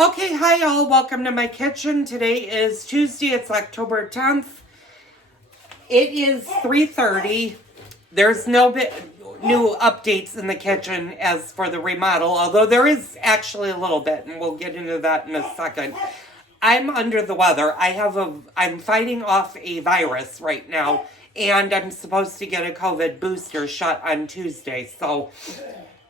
Okay, hi all. Welcome to my kitchen. Today is Tuesday. It's October 10th. It is 3:30. There's no new updates in the kitchen as for the remodel, although there is actually a little bit, and we'll get into that in a second. I'm under the weather. I'm fighting off a virus right now, and I'm supposed to get a COVID booster shot on Tuesday, so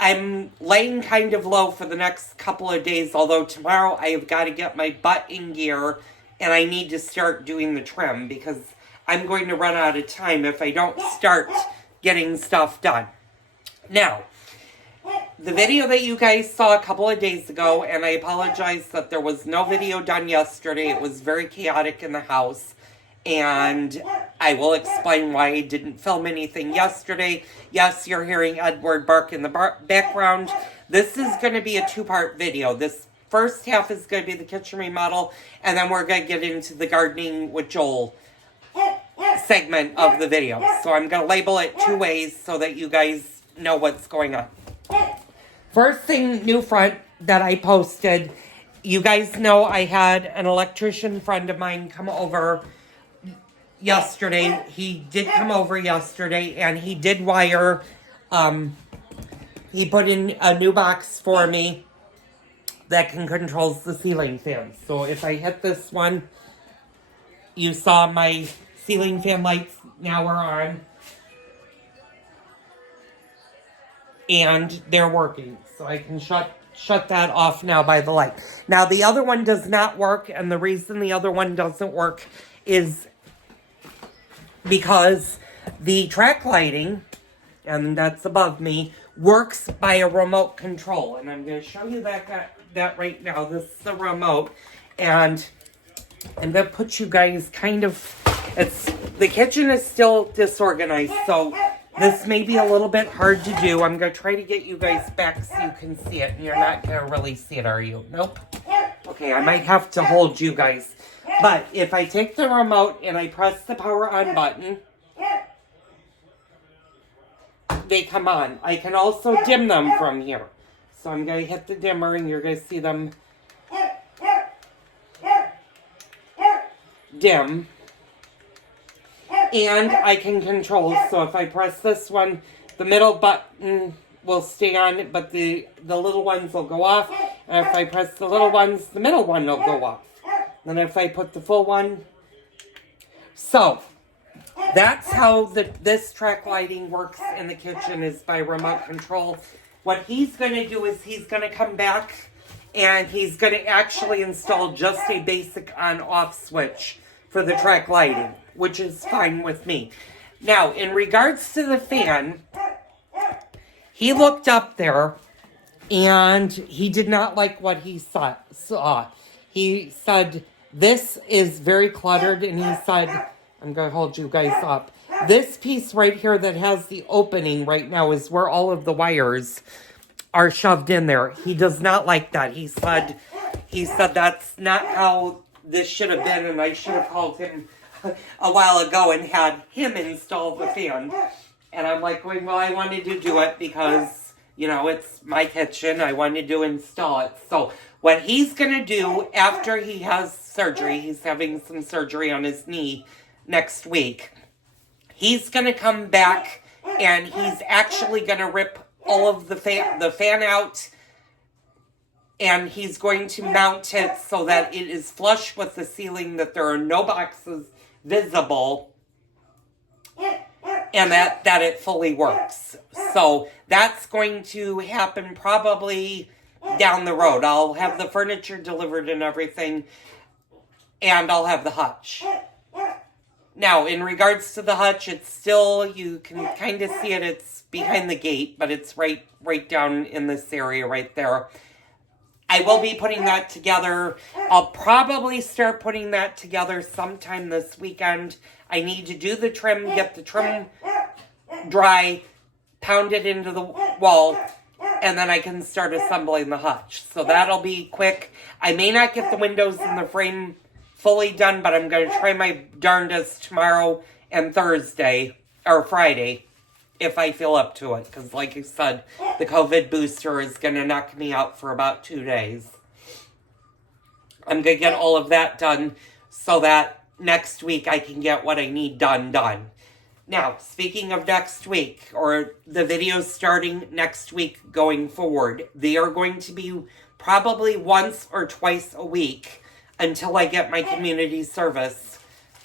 I'm laying kind of low for the next couple of days, although tomorrow I have got to get my butt in gear and I need to start doing the trim because I'm going to run out of time if I don't start getting stuff done. Now, the video that you guys saw a couple of days ago, and I apologize that there was no video done yesterday. It was very chaotic in the house. And I will explain why I didn't film anything yesterday. Yes, you're hearing Edward bark in the background. This is going to be a two-part video. This first half is going to be the kitchen remodel, and then we're going to get into the gardening with Joel segment of the video. So I'm going to label it two ways so that you guys know what's going on. First thing, new front that I posted. You guys know I had an electrician friend of mine come over yesterday. He did come over yesterday and he did wire, he put in a new box for me that controls the ceiling fan. So if I hit this one, you saw my ceiling fan lights now are on. And they're working. So I can shut that off now by the light. Now the other one does not work, and the reason the other one doesn't work is because the track lighting, and that's above me, works by a remote control. And I'm going to show you that right now. This is the remote. And I'm going to put you guys the kitchen is still disorganized, so this may be a little bit hard to do. I'm going to try to get you guys back so you can see it. And you're not going to really see it, are you? Nope. Okay, I might have to hold you guys. But if I take the remote and I press the power on button, they come on. I can also dim them from here. So I'm going to hit the dimmer and you're going to see them dim. And I can control. So if I press this one, the middle button will stay on, but the little ones will go off. And if I press the little ones, the middle one will go off. Then if I put the full one. So, that's how this track lighting works in the kitchen, is by remote control. What he's going to do is he's going to come back and he's going to actually install just a basic on-off switch for the track lighting, which is fine with me. Now, in regards to the fan, he looked up there and he did not like what he saw. He said, this is very cluttered, and he said, I'm going to hold you guys up. This piece right here that has the opening right now is where all of the wires are shoved in there. He does not like that. He said that's not how this should have been, and I should have called him a while ago and had him install the fan. And I'm like, well, I wanted to do it because, it's my kitchen. I wanted to install it. So what he's going to do after he has surgery, he's having some surgery on his knee next week. He's going to come back and he's actually going to rip all of the fan out, and he's going to mount it so that it is flush with the ceiling, that there are no boxes visible, and that it fully works. So that's going to happen probably down the road. I'll have the furniture delivered and everything, and I'll have the hutch. Now, in regards to the hutch, it's still, you can kind of see it, it's behind the gate, but it's right down in this area right there. I will be putting that together. I'll probably start putting that together sometime this weekend. I need to do the trim, get the trim dry, pound it into the wall, and then I can start assembling the hutch. So that'll be quick. I may not get the windows and the frame fully done, but I'm going to try my darndest tomorrow and Thursday, or Friday, if I feel up to it. Because like I said, the COVID booster is going to knock me out for about 2 days. I'm going to get all of that done so that next week I can get what I need done. Now, speaking of next week, or the videos starting next week going forward, they are going to be probably once or twice a week until I get my community service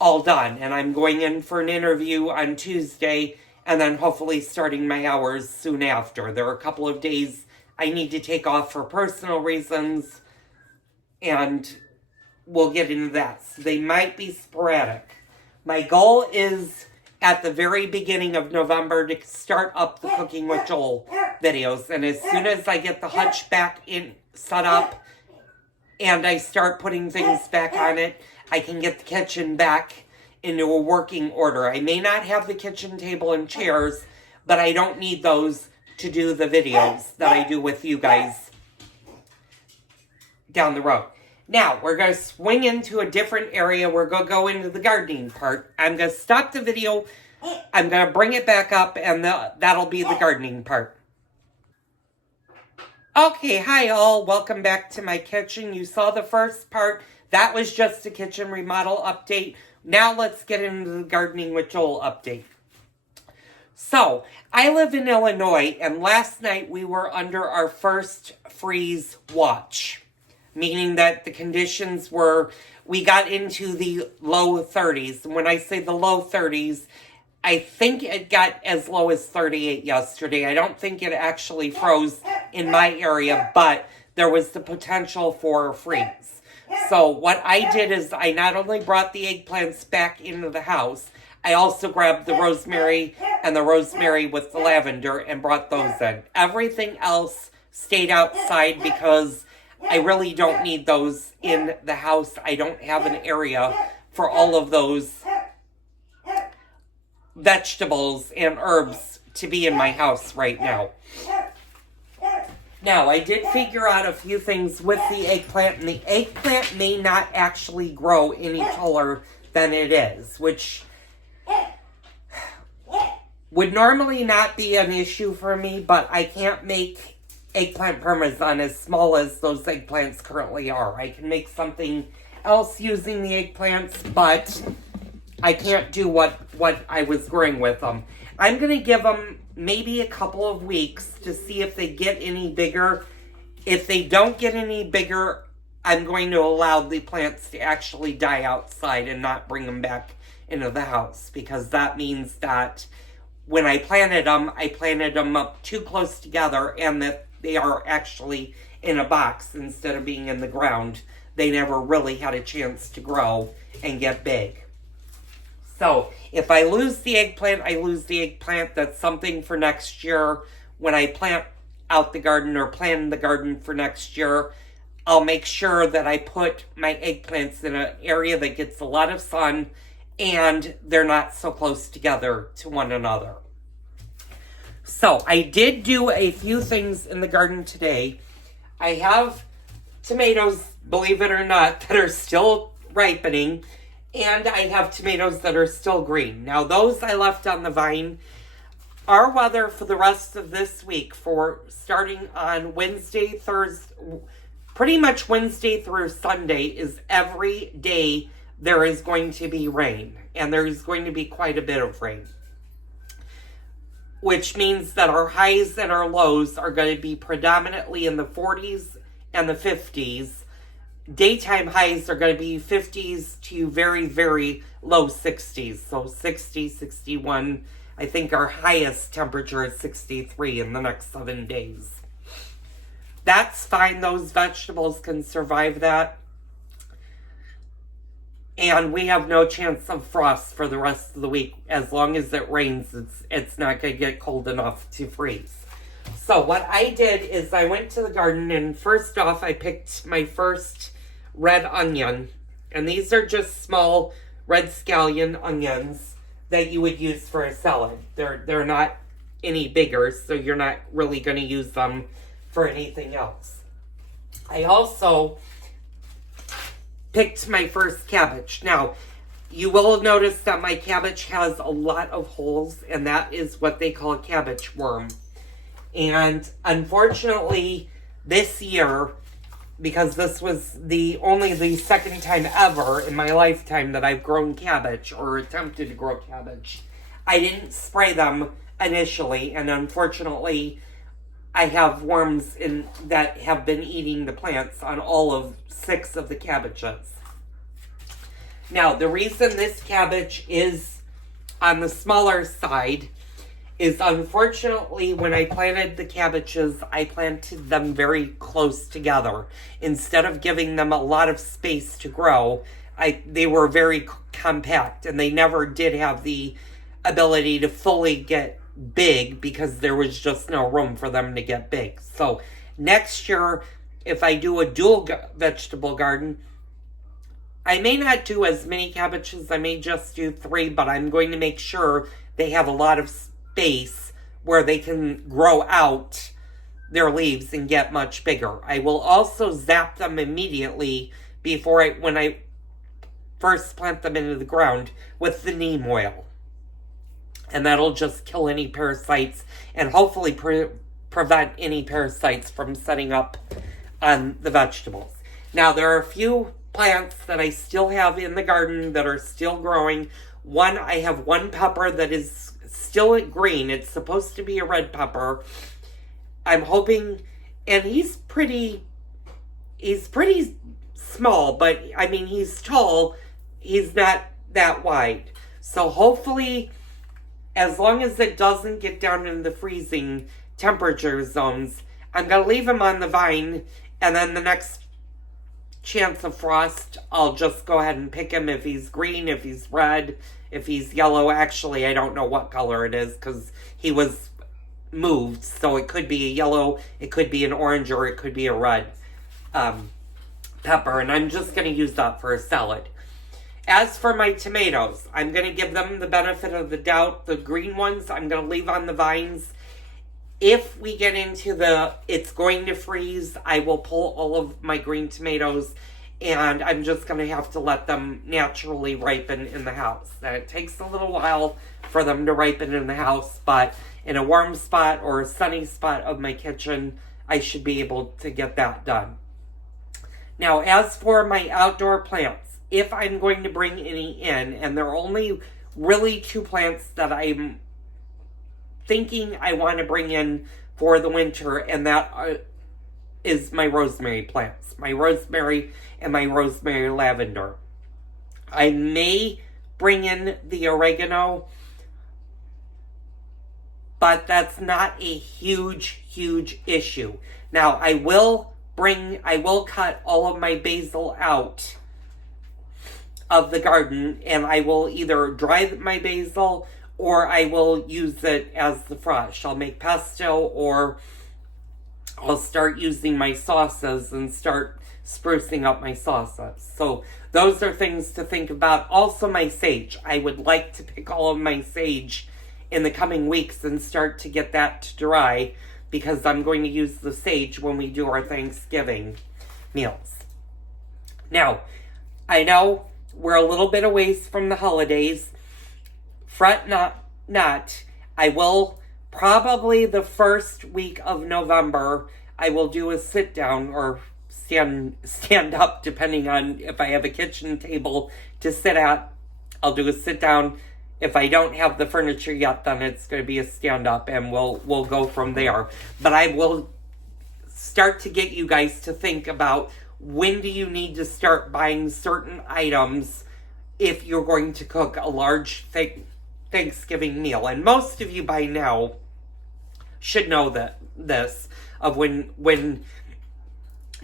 all done. And I'm going in for an interview on Tuesday, and then hopefully starting my hours soon after. There are a couple of days I need to take off for personal reasons, and we'll get into that. So they might be sporadic. My goal is at the very beginning of November to start up the Cooking with Joel videos. And as soon as I get the hutch back in set up and I start putting things back on it, I can get the kitchen back into a working order. I may not have the kitchen table and chairs, but I don't need those to do the videos that I do with you guys down the road. Now, we're going to swing into a different area. We're going to go into the gardening part. I'm going to stop the video. I'm going to bring it back up, and that'll be the gardening part. Okay, hi all. Welcome back to my kitchen. You saw the first part. That was just a kitchen remodel update. Now let's get into the Gardening with Joel update. So, I live in Illinois, and last night we were under our first freeze watch. Meaning that the conditions were, we got into the low 30s. And when I say the low 30s, I think it got as low as 38 yesterday. I don't think it actually froze in my area, but there was the potential for a freeze. So what I did is I not only brought the eggplants back into the house, I also grabbed the rosemary and the rosemary with the lavender and brought those in. Everything else stayed outside because I really don't need those in the house. I don't have an area for all of those vegetables and herbs to be in my house right now. Now, I did figure out a few things with the eggplant, and the eggplant may not actually grow any taller than it is, which would normally not be an issue for me, but I can't make eggplant parmesan as small as those eggplants currently are. I can make something else using the eggplants, but I can't do what I was growing with them. I'm going to give them maybe a couple of weeks to see if they get any bigger. If they don't get any bigger, I'm going to allow the plants to actually die outside and not bring them back into the house, because that means that when I planted them up too close together, and that they are actually in a box instead of being in the ground. They never really had a chance to grow and get big. So, if I lose the eggplant, I lose the eggplant. That's something for next year. When I plant out the garden or plan the garden for next year, I'll make sure that I put my eggplants in an area that gets a lot of sun and they're not so close together to one another. So, I did do a few things in the garden today. I have tomatoes, believe it or not, that are still ripening, and I have tomatoes that are still green. Now, those I left on the vine. Our weather for the rest of this week, for starting on Wednesday, Thursday, pretty much Wednesday through Sunday, is every day there is going to be rain, and there is going to be quite a bit of rain. Which means that our highs and our lows are going to be predominantly in the 40s and the 50s. Daytime highs are going to be 50s to very, very low 60s. So 60, 61. I think our highest temperature is 63 in the next 7 days. That's fine. Those vegetables can survive that. And we have no chance of frost for the rest of the week. As long as it rains, it's not going to get cold enough to freeze. So what I did is I went to the garden, and first off I picked my first red onion. And these are just small red scallion onions that you would use for a salad. They're not any bigger, so you're not really going to use them for anything else. I also picked my first cabbage. Now, you will notice that my cabbage has a lot of holes, and that is what they call a cabbage worm. And unfortunately, this year, because this was only the second time ever in my lifetime that I've grown cabbage or attempted to grow cabbage. I didn't spray them initially, and unfortunately, I have worms that have been eating the plants on all of 6 of the cabbages. Now, the reason this cabbage is on the smaller side is unfortunately when I planted the cabbages, I planted them very close together. Instead of giving them a lot of space to grow, they were very compact, and they never did have the ability to fully get big because there was just no room for them to get big. So next year, if I do a dual vegetable garden, I may not do as many cabbages. I may just do 3, but I'm going to make sure they have a lot of space where they can grow out their leaves and get much bigger. I will also zap them immediately when I first plant them into the ground with the neem oil. And that'll just kill any parasites and hopefully prevent any parasites from setting up on the vegetables. Now, there are a few plants that I still have in the garden that are still growing. I have one pepper that is still green. It's supposed to be a red pepper. I'm hoping, and he's pretty small, but I mean, he's tall. He's not that wide. So hopefully, as long as it doesn't get down into the freezing temperature zones, I'm going to leave him on the vine, and then the next chance of frost, I'll just go ahead and pick him if he's green, if he's red, if he's yellow. Actually, I don't know what color it is because he was moved, so it could be a yellow, it could be an orange, or it could be a red pepper, and I'm just going to use that for a salad. As for my tomatoes, I'm going to give them the benefit of the doubt. The green ones, I'm going to leave on the vines. If we get into it's going to freeze, I will pull all of my green tomatoes, and I'm just going to have to let them naturally ripen in the house. Now, it takes a little while for them to ripen in the house, but in a warm spot or a sunny spot of my kitchen, I should be able to get that done. Now, as for my outdoor plants, if I'm going to bring any in, and there are only really 2 plants that I'm thinking I want to bring in for the winter, and that is my rosemary plants. My rosemary and my rosemary lavender. I may bring in the oregano, but that's not a huge issue. Now, I will cut all of my basil out of the garden, and I will either dry my basil or I will use it as the fresh. I'll make pesto, or I'll start using my sauces and start sprucing up my sauces. So those are things to think about. Also, my sage. I would like to pick all of my sage in the coming weeks and start to get that to dry, because I'm going to use the sage when we do our Thanksgiving meals. Now, I know we're a little bit away from the holidays. Fret not. I will probably the first week of November, I will do a sit down or stand up, depending on if I have a kitchen table to sit at. I'll do a sit down. If I don't have the furniture yet, then it's going to be a stand up, and we'll go from there. But I will start to get you guys to think about, when do you need to start buying certain items if you're going to cook a large Thanksgiving meal. And most of you by now should know this of when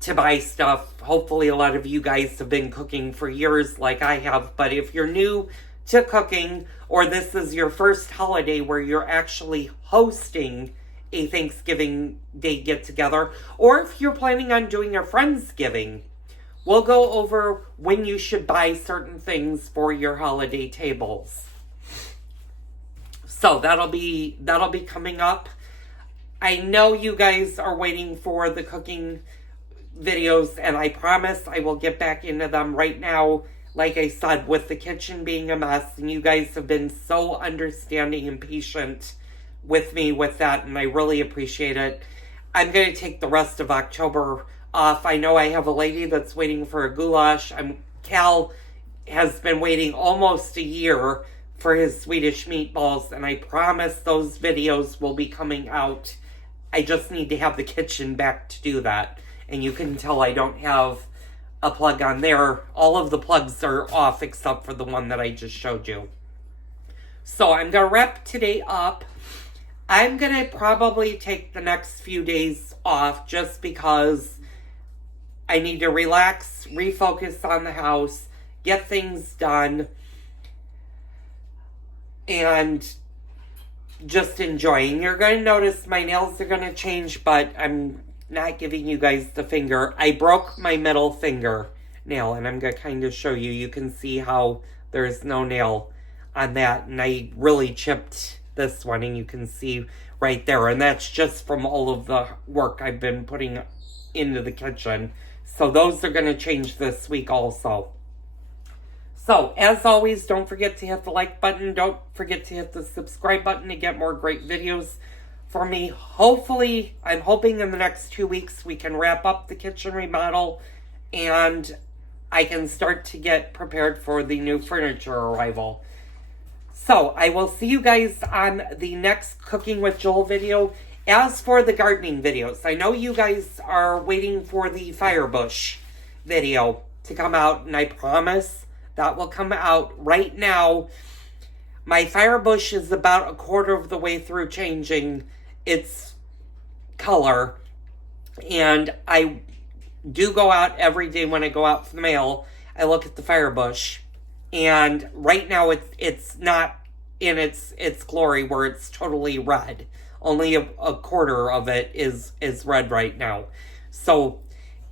to buy stuff. Hopefully a lot of you guys have been cooking for years like I have, but if you're new to cooking, or this is your first holiday where you're actually hosting a Thanksgiving Day get-together, or if you're planning on doing a Friendsgiving, we'll go over when you should buy certain things for your holiday tables. So that'll be coming up. I know you guys are waiting for the cooking videos, and I promise I will get back into them. Right now, like I said, with the kitchen being a mess, and you guys have been so understanding and patient with me with that, and I really appreciate it. I'm going to take the rest of October off. I know I have a lady that's waiting for a goulash. Cal has been waiting almost a year for his Swedish meatballs, and I promise those videos will be coming out. I just need to have the kitchen back to do that. And you can tell I don't have a plug on there. All of the plugs are off except for the one that I just showed you. So I'm going to wrap today up. I'm going to probably take the next few days off just because I need to relax, refocus on the house, get things done, and just enjoying. You're going to notice my nails are going to change, but I'm not giving you guys the finger. I broke my middle finger nail, and I'm going to kind of show you. You can see how there's no nail on that, and I really chipped this one, and you can see right there, and that's just from all of the work I've been putting into the kitchen. So those are going to change this week also. So, as always, don't forget to hit the like button. Don't forget to hit the subscribe button to get more great videos for me. Hopefully, I'm hoping in the next 2 weeks we can wrap up the kitchen remodel and I can start to get prepared for the new furniture arrival. So, I will see you guys on the next Cooking with Joel video. As for the gardening videos, I know you guys are waiting for the firebush video to come out, and I promise that will come out right now. My firebush is about a quarter of the way through changing its color, and I do go out every day when I go out for the mail. I look at the firebush, and right now it's not in its glory where it's totally red. Only a quarter of it is red right now. So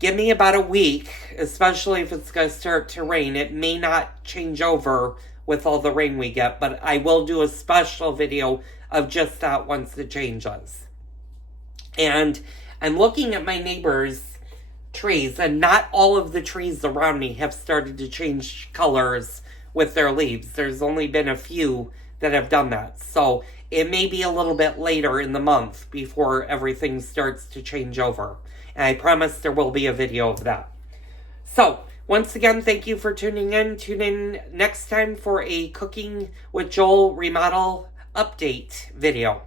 give me about a week, especially if it's going to start to rain. It may not change over with all the rain we get, but I will do a special video of just that once it changes. And I'm looking at my neighbor's trees, and not all of the trees around me have started to change colors with their leaves. There's only been a few that have done that. So it may be a little bit later in the month before everything starts to change over. And I promise there will be a video of that. So, once again, thank you for tuning in. Tune in next time for a Cooking with Joel remodel update video.